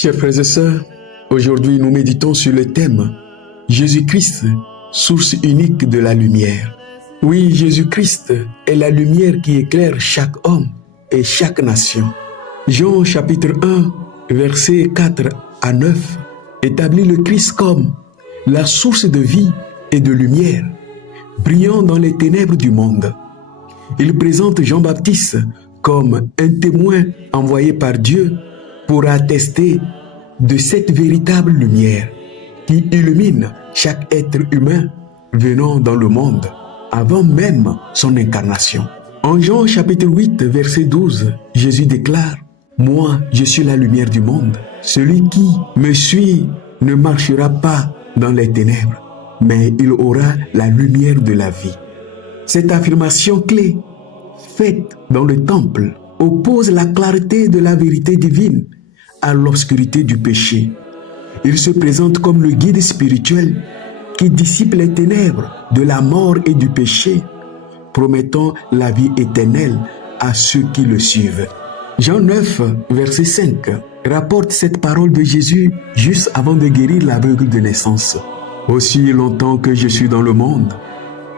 Chers frères et sœurs, aujourd'hui nous méditons sur le thème Jésus-Christ, source unique de la lumière. Oui, Jésus-Christ est la lumière qui éclaire chaque homme et chaque nation. Jean chapitre 1, versets 4 à 9 établit le Christ comme la source de vie et de lumière, brillant dans les ténèbres du monde. Il présente Jean-Baptiste comme un témoin envoyé par Dieu pour attester de cette véritable lumière qui illumine chaque être humain venant dans le monde avant même son incarnation. En Jean chapitre 8, verset 12, Jésus déclare « Moi, je suis la lumière du monde. Celui qui me suit ne marchera pas dans les ténèbres, mais il aura la lumière de la vie. » Cette affirmation clé, faite dans le temple, oppose la clarté de la vérité divine à l'obscurité du péché. Il se présente comme le guide spirituel qui dissipe les ténèbres de la mort et du péché, promettant la vie éternelle à ceux qui le suivent. Jean 9, verset 5, rapporte cette parole de Jésus juste avant de guérir l'aveugle de naissance. « Aussi longtemps que je suis dans le monde,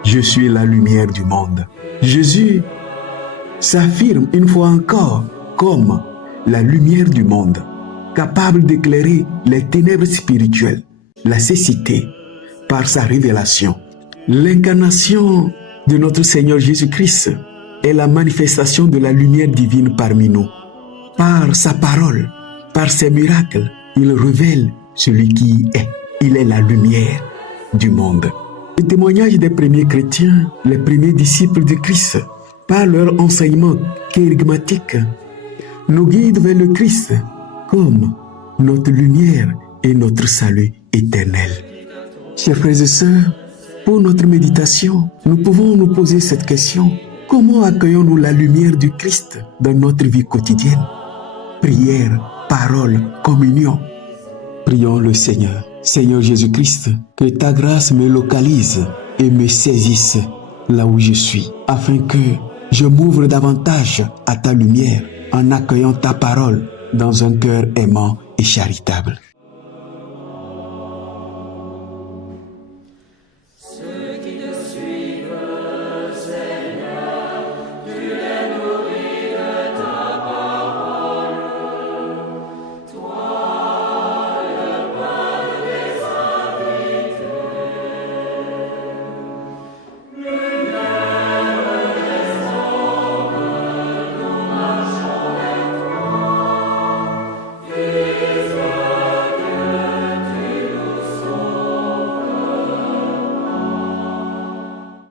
je suis la lumière du monde. » Jésus s'affirme une fois encore comme la lumière du monde, capable d'éclairer les ténèbres spirituelles, la cécité, par sa révélation. L'incarnation de notre Seigneur Jésus-Christ est la manifestation de la lumière divine parmi nous. Par sa parole, par ses miracles, il révèle celui qui est. Il est la lumière du monde. Le témoignage des premiers chrétiens, les premiers disciples de Christ, par leur enseignement kérigmatique, nous guident vers le Christ comme notre lumière et notre salut éternel. Chers frères et sœurs, pour notre méditation, nous pouvons nous poser cette question. Comment accueillons-nous la lumière du Christ dans notre vie quotidienne? Prière, parole, communion. Prions le Seigneur. Seigneur Jésus-Christ, que ta grâce me localise et me saisisse là où je suis, afin que je m'ouvre davantage à ta lumière en accueillant ta parole dans un cœur aimant et charitable.